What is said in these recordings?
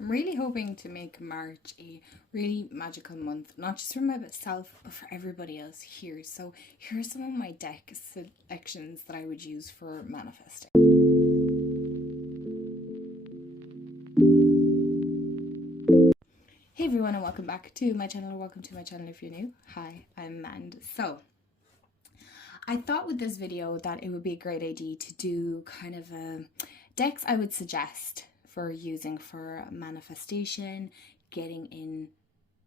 I'm really hoping to make March a really magical month, not just for myself, but for everybody else here. So here are some of my deck selections that I would use for manifesting. Hey everyone, and welcome back to my channel, or welcome to my channel if you're new. Hi, I'm Mand. So I thought with this video that it would be a great idea to do kind of a decks I would suggest for using for manifestation, getting in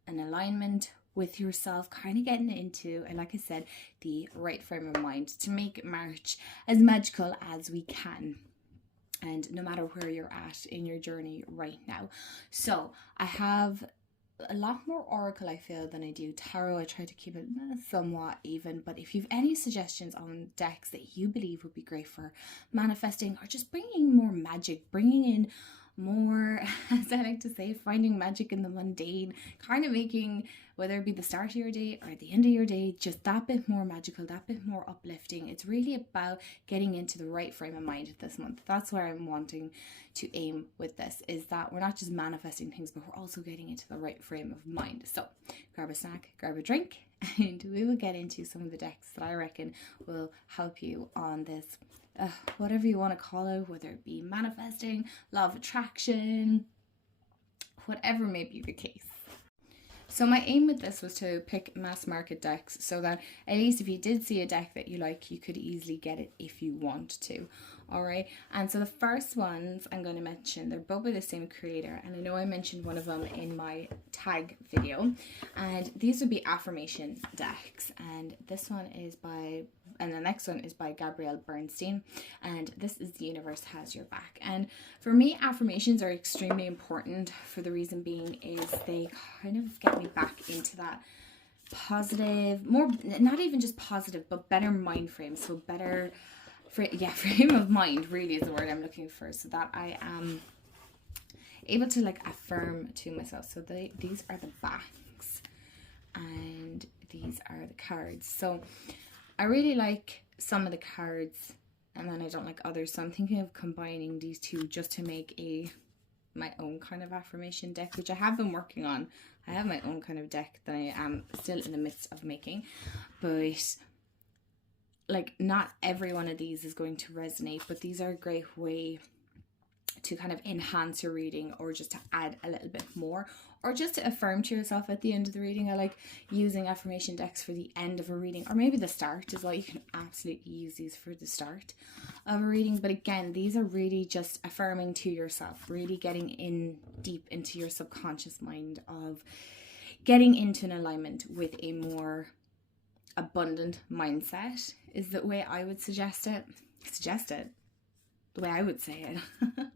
an alignment with yourself, kind of getting into, and like I said, the right frame of mind to make March as magical as we can. And no matter where you're at in your journey right now. So I have a lot more Oracle, I feel, than I do Tarot. I try to keep it somewhat even, but if you have any suggestions on decks that you believe would be great for manifesting, or just bringing more magic, bringing in more, as I like to say, finding magic in the mundane, kind of making, whether it be the start of your day or the end of your day, just that bit more magical, that bit more uplifting. It's really about getting into the right frame of mind this month. That's where I'm wanting to aim with this, is that we're not just manifesting things, but we're also getting into the right frame of mind. So grab a snack, grab a drink, and we will get into some of the decks that I reckon will help you on this whatever you want to call it, whether it be manifesting, law of attraction, whatever may be the case. So my aim with this was to pick mass market decks so that at least if you did see a deck that you like, you could easily get it if you want to. Alright, and so the first ones I'm going to mention, they're both by the same creator, and I know I mentioned one of them in my tag video, and these would be Affirmation decks, and this one is by, and the next one is by Gabrielle Bernstein, and this is The Universe Has Your Back. And for me, affirmations are extremely important, for the reason being is they kind of get me back into that positive, more, not even just positive, but better mind frame, so better frame of mind really is the word I'm looking for, so that I am able to like affirm to myself. So these are the backs and these are the cards. So I really like some of the cards and then I don't like others, so I'm thinking of combining these two just to make my own kind of affirmation deck, which I have been working on. I have my own kind of deck that I am still in the midst of making, but like not every one of these is going to resonate, but these are a great way to kind of enhance your reading, or just to add a little bit more, or just to affirm to yourself at the end of the reading. I like using affirmation decks for the end of a reading, or maybe the start as well. You can absolutely use these for the start of a reading, but again, these are really just affirming to yourself, really getting in deep into your subconscious mind, of getting into an alignment with a more abundant mindset is the way I would suggest it, the way I would say it.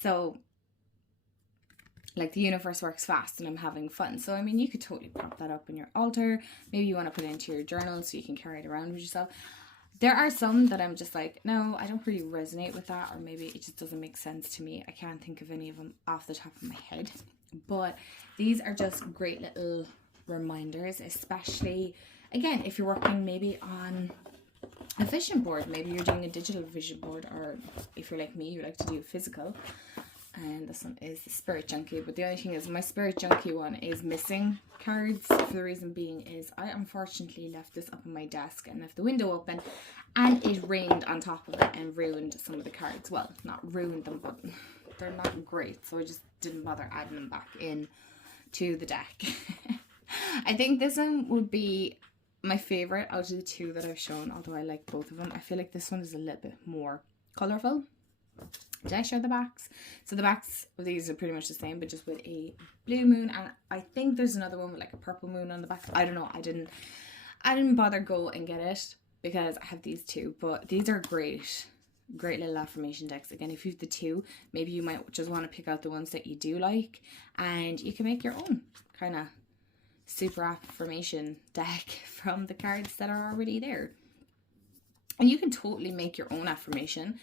So like the universe works fast and I'm having fun. So I mean, you could totally prop that up in your altar. Maybe you want to put it into your journal so you can carry it around with yourself. There are some that I'm just like, no, I don't really resonate with that, or maybe it just doesn't make sense to me. I can't think of any of them off the top of my head, but these are just great little reminders, especially again if you're working maybe on a vision board, maybe you're doing a digital vision board, or if you're like me, you like to do physical. And this one is the Spirit Junkje, but the only thing is my Spirit Junkje one is missing cards, for the reason being is I unfortunately left this up on my desk and left the window open, and it rained on top of it and ruined some of the cards. Well, not ruined them, but they're not great, so I just didn't bother adding them back in to the deck. I think this one would be my favorite out of the two that I've shown, although I like both of them. I feel like this one is a little bit more colorful. Did I show the backs? So the backs of these are pretty much the same, but just with a blue moon, and I think there's another one with like a purple moon on the back. I don't know. I didn't bother go and get it because I have these two, but these are great little affirmation decks. Again, if you have the two, maybe you might just want to pick out the ones that you do like, and you can make your own kind of super affirmation deck from the cards that are already there. And you can totally make your own affirmation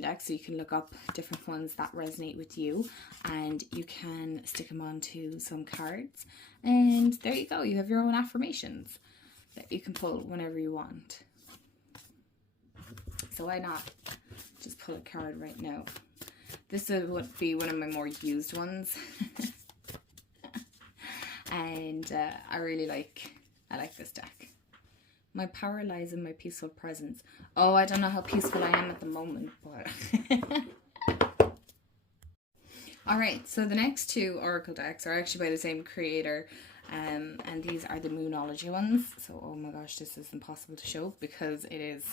deck, so you can look up different ones that resonate with you and you can stick them onto some cards, and there you go, you have your own affirmations that you can pull whenever you want. So why not just pull a card right now? This would be one of my more used ones. And I like this deck. My power lies in my peaceful presence. Oh, I don't know how peaceful I am at the moment, but... Alright, so the next two Oracle decks are actually by the same creator. And these are the Moonology ones. So, oh my gosh, this is impossible to show because it is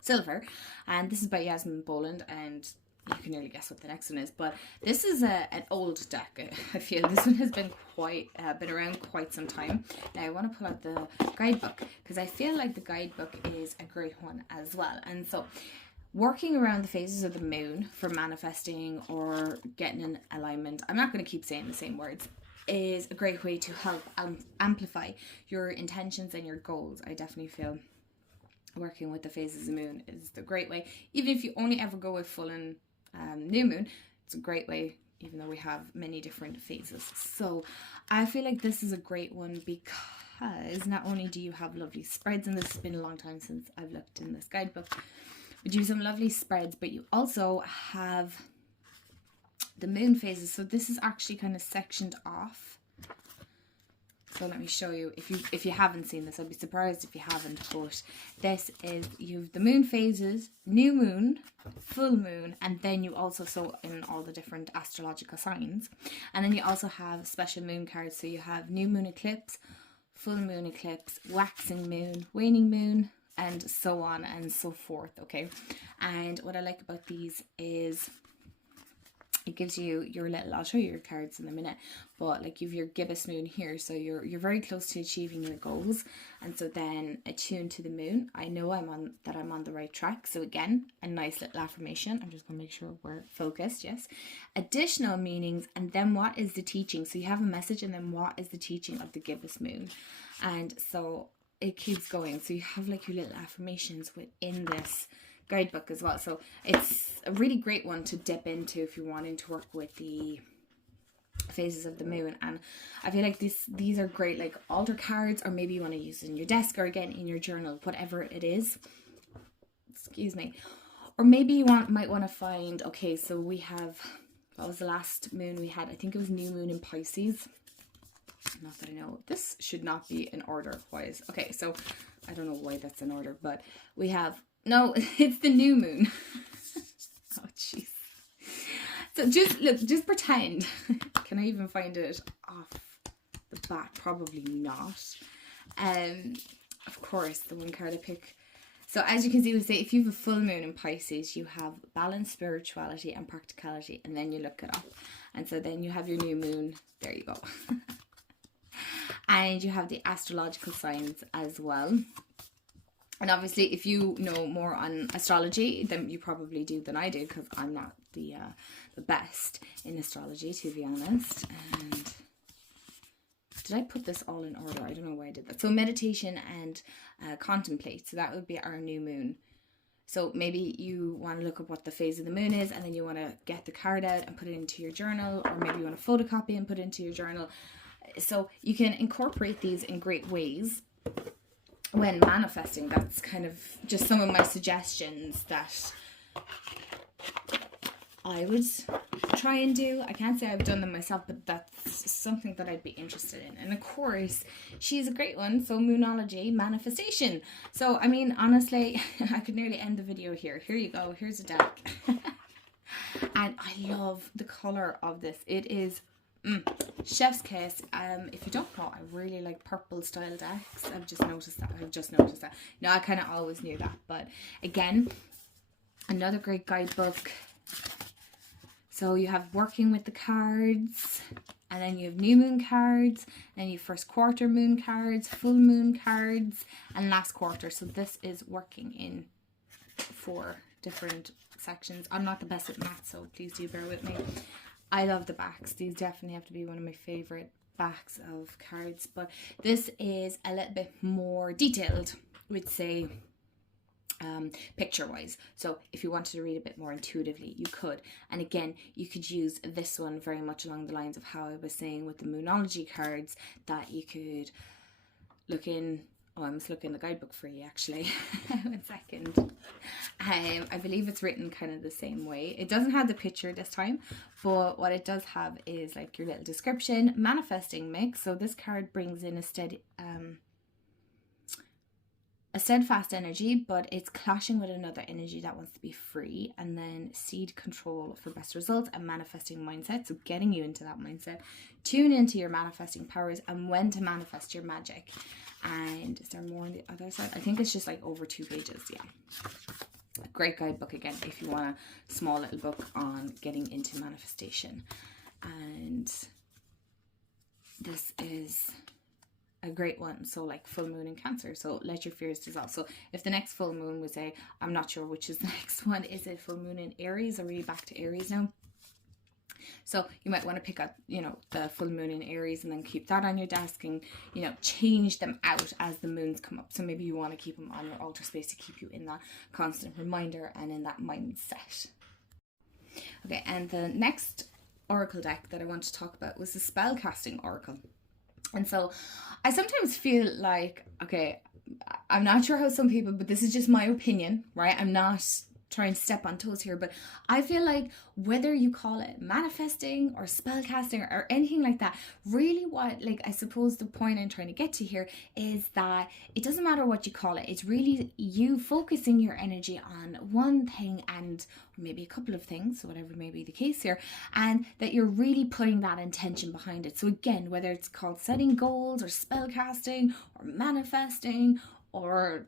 silver. And this is by Yasmin Boland, and you can nearly guess what the next one is. But this is an old deck. I feel this one has been been around quite some time. Now I want to pull out the guidebook because I feel like the guidebook is a great one as well. And so, working around the phases of the moon for manifesting or getting an alignment, I'm not going to keep saying the same words, is a great way to help amplify your intentions and your goals. I definitely feel working with the phases of the moon is the great way. Even if you only ever go with full and new moon, it's a great way, even though we have many different phases. So I feel like this is a great one because not only do you have lovely spreads, and this has been a long time since I've looked in this guidebook, but you have some lovely spreads, but you also have the moon phases. So this is actually kind of sectioned off. So let me show you. If you haven't seen this, I'd be surprised if you haven't. But this is, you have the moon phases, new moon, full moon, and then you also, so in all the different astrological signs, and then you also have special moon cards. So you have new moon eclipse, full moon eclipse, waxing moon, waning moon, and so on and so forth. Okay, and what I like about these is it gives you your little, I'll show you your cards in a minute, but like you have your gibbous moon here, so you're very close to achieving your goals, and so then attuned to the moon. I know I'm on the right track. So again, a nice little affirmation. I'm just gonna make sure we're focused. Yes, additional meanings, and then what is the teaching? So you have a message, and then what is the teaching of the gibbous moon? And so it keeps going. So you have like your little affirmations within this guidebook as well. So it's a really great one to dip into if you're wanting to work with the phases of the moon. And I feel like these are great like altar cards, or maybe you want to use it in your desk, or again in your journal, whatever it is. Excuse me. Or maybe you might want to find, okay, so we have, what was the last moon we had? I think it was new moon in Pisces. Not that I know. This should not be in order wise. Okay, so I don't know why that's in order, but we have, no, it's the new moon. Oh, jeez. So just pretend. Can I even find it off the back? Probably not. Of course, the one card I pick. So as you can see, we say if you have a full moon in Pisces, you have balance, spirituality, and practicality, and then you look it up. And so then you have your new moon. There you go. And you have the astrological signs as well. And obviously, if you know more on astrology, then you probably do than I do, because I'm not the best in astrology, to be honest. And did I put this all in order? I don't know why I did that. So meditation and contemplate. So that would be our new moon. So maybe you want to look up what the phase of the moon is, and then you want to get the card out and put it into your journal, or maybe you want to photocopy and put it into your journal. So you can incorporate these in great ways when manifesting. That's kind of just some of my suggestions that I would try and do. I can't say I've done them myself, but that's something that I'd be interested in. And of course, she's a great one. So Moonology, manifestation. So, I mean, honestly, I could nearly end the video here. Here you go. Here's a deck. And I love the color of this. It is chef's kiss. If you don't know, I really like purple style decks. I've just noticed that. No, I kind of always knew that, but again, another great guidebook. So you have working with the cards, and then you have new moon cards, and you have first quarter moon cards, full moon cards, and last quarter. So this is working in 4 different sections. I'm not the best at math, so please do bear with me. I love the backs. These definitely have to be one of my favorite backs of cards, but this is a little bit more detailed, we'd say, picture wise. So if you wanted to read a bit more intuitively, you could. And again, you could use this one very much along the lines of how I was saying with the Moonology cards, that you could look in Oh, I must look in the guidebook for you actually. 1 second. I believe it's written kind of the same way. It doesn't have the picture this time, but what it does have is like your little description, manifesting mix. So this card brings in a steadfast energy, but it's clashing with another energy that wants to be free. And then seed control for best results and manifesting mindset. So getting you into that mindset, tune into your manifesting powers and when to manifest your magic. And is there more on the other side? I think it's just like over 2 pages. Yeah. A great guidebook again if you want a small little book on getting into manifestation. And this is a great one. So like full moon in Cancer, so let your fears dissolve. So if the next full moon was I'm not sure which is the next one, is it full moon in Aries? Are we back to Aries now? So you might want to pick up, you know, the full moon in Aries and then keep that on your desk and, you know, change them out as the moons come up. So maybe you want to keep them on your altar space to keep you in that constant reminder and in that mindset. Okay, and the next oracle deck that I want to talk about was the Spellcasting Oracle. And so I sometimes feel like, okay, I'm not sure how some people, but this is just my opinion, right? I'm not trying to step on toes here, but I feel like whether you call it manifesting or spellcasting or anything like that, really what, like, I suppose the point I'm trying to get to here is that it doesn't matter what you call it. It's really you focusing your energy on one thing and or maybe a couple of things, so whatever may be the case here, and that you're really putting that intention behind it. So again, whether it's called setting goals or spellcasting or manifesting or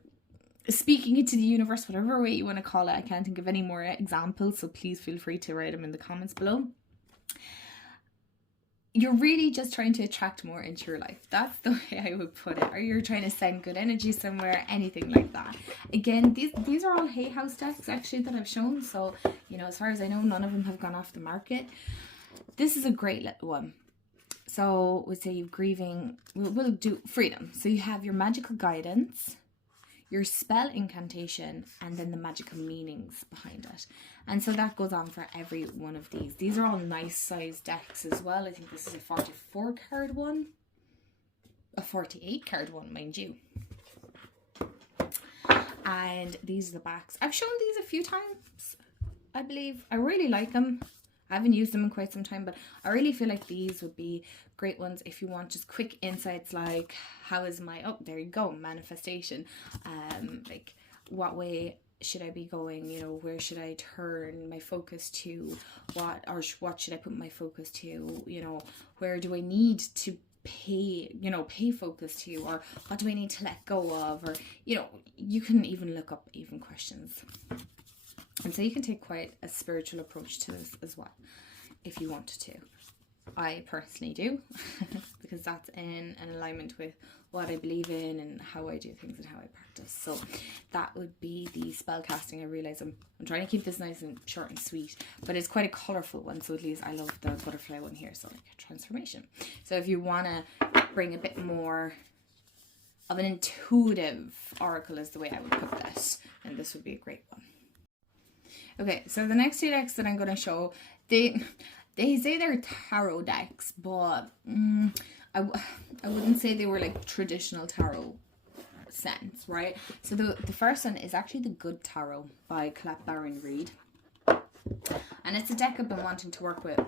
speaking it to the universe, whatever way you want to call it. I can't think of any more examples, so please feel free to write them in the comments below. You're really just trying to attract more into your life. That's the way I would put it. Or you're trying to send good energy somewhere, anything like that. Again, these are all Hay House decks actually that I've shown. So, you know, as far as I know, none of them have gone off the market. This is a great little one. So we'll say you're grieving, we'll do freedom. So you have your magical guidance, your spell incantation, and then the magical meanings behind it. And so that goes on for every one of these. These are all nice sized decks as well. I think this is a 44 card one, a 48 card one, mind you. And these are the backs. I've shown these a few times, I believe. I really like them. I haven't used them in quite some time, but I really feel like these would be great ones if you want just quick insights like, how is my, oh, there you go, manifestation. Like, what way should I be going? You know, where should I turn my focus to? What should I put my focus to? You know, where do I need to pay focus to? Or what do I need to let go of? Or, you know, you can even look up even questions. And so you can take quite a spiritual approach to this as well, if you wanted to. I personally do, because that's in an alignment with what I believe in and how I do things and how I practice. So that would be the spellcasting. I realize I'm trying to keep this nice and short and sweet, but it's quite a colourful one. So at least I love the butterfly one here. So like a transformation. So if you want to bring a bit more of an intuitive oracle is the way I would put this, then this would be a great one. Okay, so the next 2 decks that I'm going to show, they say they're tarot decks, but I wouldn't say they were like traditional tarot sense, right? So the first one is actually the Good Tarot by Baron Reed. And it's a deck I've been wanting to work with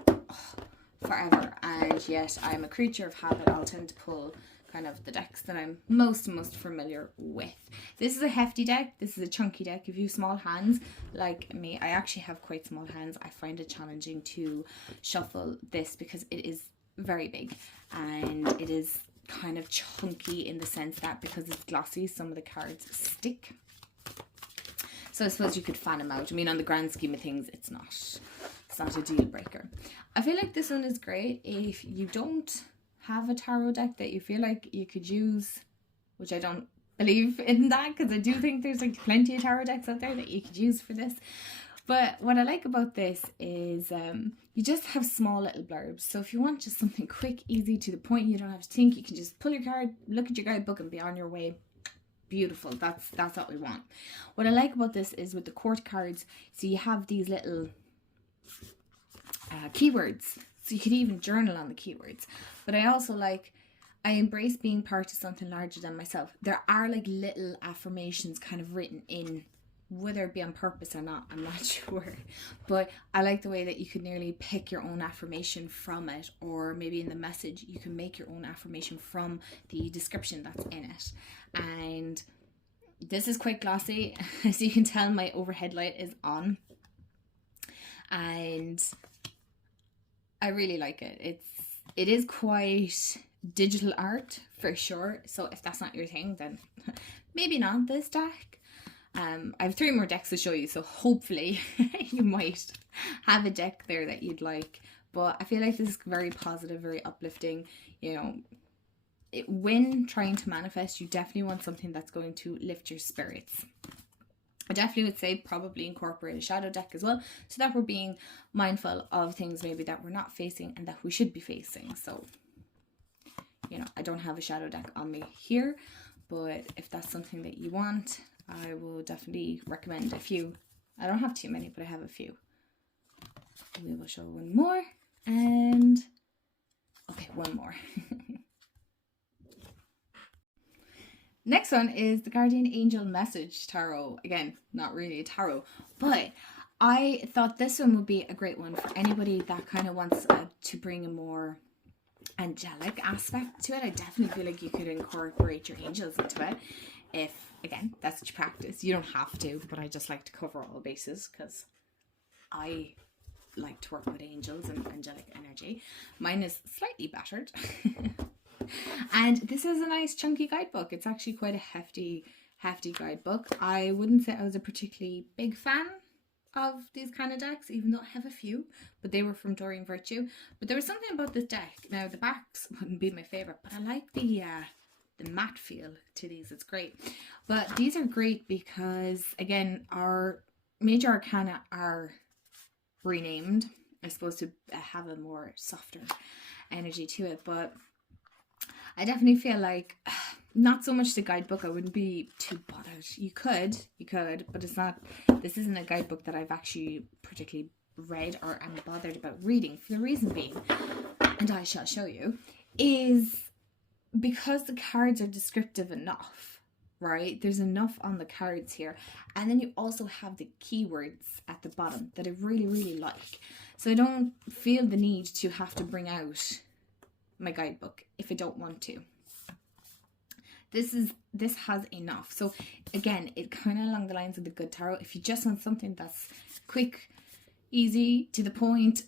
forever, and yet I'm a creature of habit. I'll tend to pull kind of the decks that I'm most familiar with. This is a hefty deck. This is a chunky deck. If you have small hands like me, I actually have quite small hands. I find it challenging to shuffle this because it is very big and it is kind of chunky in the sense that because it's glossy, some of the cards stick. So I suppose you could fan them out. I mean, on the grand scheme of things, it's not a deal breaker. I feel like this one is great if you don't have a tarot deck that you feel like you could use, which I don't believe in that, because I do think there's like plenty of tarot decks out there that you could use for this. But what I like about this is you just have small little blurbs. So if you want just something quick, easy, to the point, you don't have to think, you can just pull your card, look at your guidebook and be on your way. Beautiful. That's what we want. What I like about this is with the court cards, so you have these little keywords. So you could even journal on the keywords. But I also like, I embrace being part of something larger than myself. There are like little affirmations kind of written in, whether it be on purpose or not, I'm not sure. But I like the way that you could nearly pick your own affirmation from it, or maybe in the message you can make your own affirmation from the description that's in it. And this is quite glossy. As you can tell, my overhead light is on. And I really like it. It is quite digital art for sure, so if that's not your thing, then maybe not this deck. I have 3 more decks to show you, so hopefully you might have a deck there that you'd like. But I feel like this is very positive, very uplifting. You know, when trying to manifest, you definitely want something that's going to lift your spirits. I definitely would say probably incorporate a shadow deck as well, so that we're being mindful of things maybe that we're not facing and that we should be facing. So, you know, I don't have a shadow deck on me here, but if that's something that you want, I will definitely recommend a few. I don't have too many, but I have a few. We will show one more, and okay, one more. Next one is the Guardian Angel Message Tarot. Again, not really a tarot, but I thought this one would be a great one for anybody that kind of wants to bring a more angelic aspect to it. I definitely feel like you could incorporate your angels into it if, again, that's what you practice. You don't have to, but I just like to cover all bases because I like to work with angels and angelic energy. Mine is slightly battered. And this is a nice chunky guidebook. It's actually quite a hefty guidebook. I wouldn't say I was a particularly big fan of these kind of decks, even though I have a few, but they were from Doreen Virtue. But there was something about this deck. Now the backs wouldn't be my favorite, but I like the matte feel to these. It's great. But these are great because, again, our major arcana are renamed, I suppose, to have a more softer energy to it. But I definitely feel like not so much the guidebook. I wouldn't be too bothered. You could, but it's not. This isn't a guidebook that I've actually particularly read or am bothered about reading. For the reason being, and I shall show you, is because the cards are descriptive enough, right? There's enough on the cards here, and then you also have the keywords at the bottom that I really, really like. So I don't feel the need to have to bring out my guidebook if I don't want to. This has enough. So again, it kind of along the lines of the good tarot. If you just want something that's quick, easy, to the point,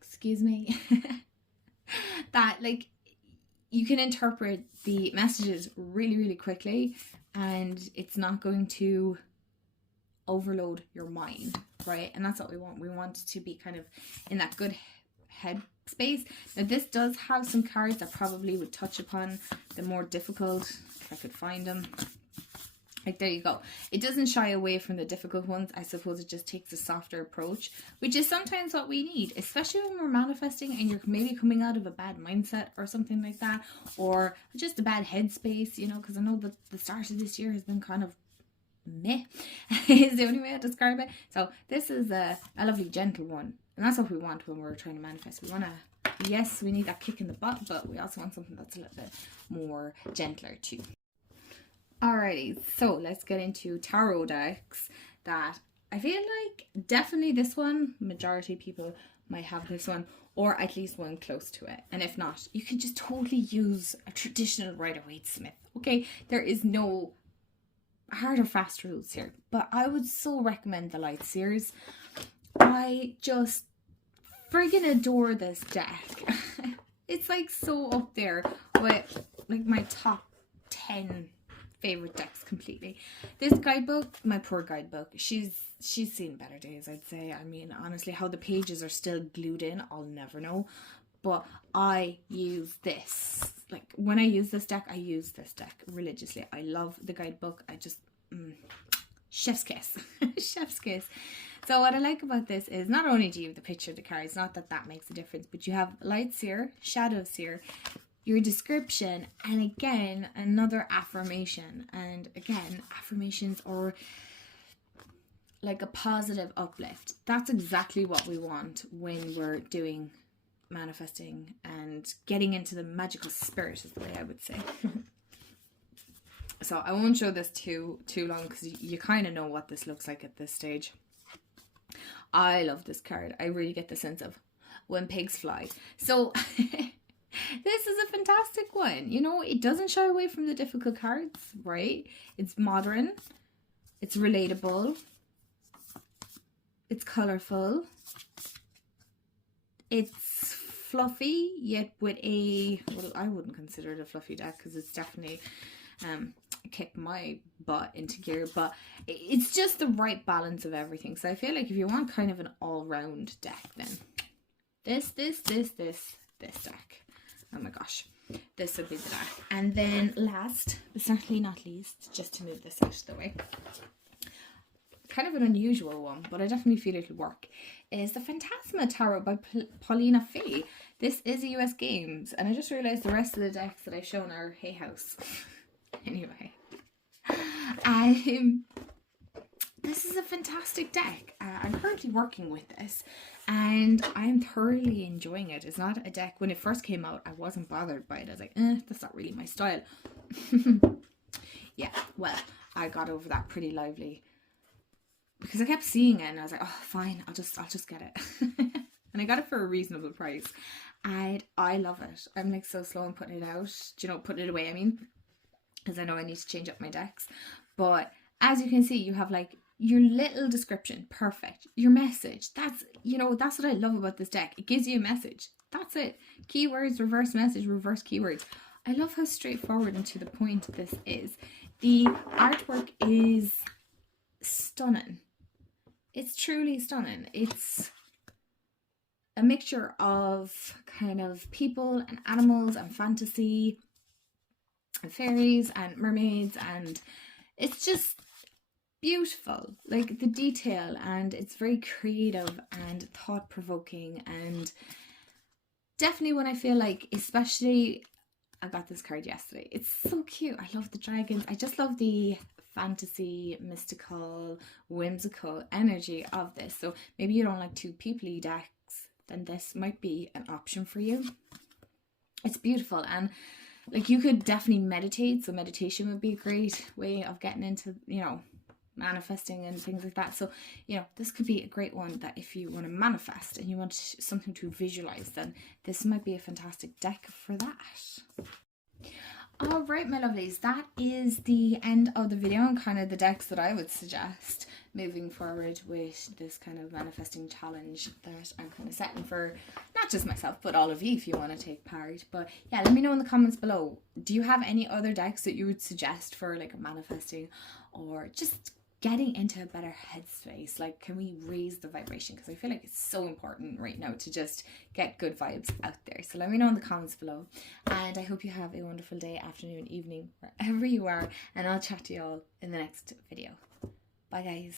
excuse me, that like you can interpret the messages really, really quickly, and it's not going to overload your mind, right? And that's what we want. We want to be kind of in that good head space. Now this does have some cards that probably would touch upon the more difficult, if I could find them. Like, there you go. It doesn't shy away from the difficult ones. I suppose it just takes a softer approach, which is sometimes what we need, especially when we're manifesting and you're maybe coming out of a bad mindset or something like that, or just a bad headspace, you know, because I know that the start of this year has been kind of meh is the only way I describe it. So this is a lovely gentle one, and that's what we want when we're trying to manifest. We want to, yes, we need that kick in the butt, but we also want something that's a little bit more gentler too. Alrighty, so let's get into tarot decks that I feel like definitely this one, majority of people might have this one, or at least one close to it. And if not, you can just totally use a traditional Rider-Waite-Smith. Okay, there is no hard or fast rules here, but I would so recommend the Light Seers. I just friggin' adore this deck. It's like so up there with like my top 10 favorite decks completely. This guidebook, my poor guidebook, she's seen better days, I'd say. I mean, honestly, how the pages are still glued in, I'll never know. But I use this. Like, when I use this deck, I use this deck religiously. I love the guidebook. I just, chef's kiss. Chef's kiss. So what I like about this is not only do you have the picture of the cards, not that that makes a difference, but you have Light Seer, Shadow Seer, your description, and again, another affirmation. And again, affirmations are like a positive uplift. That's exactly what we want when we're doing manifesting and getting into the magical spirit is the way I would say. So I won't show this too long because you kind of know what this looks like at this stage. I love this card. I really get the sense of when pigs fly. So this is a fantastic one. You know, it doesn't shy away from the difficult cards, right? It's modern. It's relatable. It's colourful. It's fluffy, yet with a, well, I wouldn't consider it a fluffy deck because it's definitely kicked my butt into gear, but it's just the right balance of everything. So I feel like if you want kind of an all-round deck, then this deck, oh my gosh, this would be the deck. And then last but certainly not least, just to move this out of the way, kind of an unusual one, but I definitely feel it'll work, is the Phantasma Tarot by Paulina Fay. This is a US Games, and I just realised the rest of the decks that I've shown are Hay House. Anyway, this is a fantastic deck. I'm currently working with this, and I'm thoroughly enjoying it. It's not a deck, when it first came out, I wasn't bothered by it. I was like, that's not really my style. Yeah, well, I got over that pretty lively, because I kept seeing it and I was like, oh fine, I'll just get it. And I got it for a reasonable price, and I love it. I'm like so slow in putting it out, putting it away, I mean, because I know I need to change up my decks. But as you can see, you have like your little description, perfect, your message, that's what I love about this deck. It gives you a message, that's it. Keywords, reverse message, reverse keywords. I love how straightforward and to the point this is. The artwork is stunning. It's truly stunning. It's a mixture of kind of people and animals and fantasy and fairies and mermaids, and it's just beautiful, like the detail, and it's very creative and thought-provoking, and definitely when I feel like, especially, I got this card yesterday, it's so cute. I love the dragons. I just love the fantasy, mystical, whimsical energy of this. So maybe you don't like too peoply decks, then this might be an option for you. It's beautiful, and like you could definitely meditate, so meditation would be a great way of getting into, manifesting and things like that. So, this could be a great one that if you want to manifest and you want something to visualize, then this might be a fantastic deck for that. All right, my lovelies, that is the end of the video and kind of the decks that I would suggest moving forward with this kind of manifesting challenge that I'm kind of setting for not just myself, but all of you if you want to take part. But yeah, let me know in the comments below. Do you have any other decks that you would suggest for like manifesting or just getting into a better headspace? Like, can we raise the vibration? Because I feel like it's so important right now to just get good vibes out there. So let me know in the comments below, and I hope you have a wonderful day, afternoon, evening, wherever you are, and I'll chat to you all in the next video. Bye guys.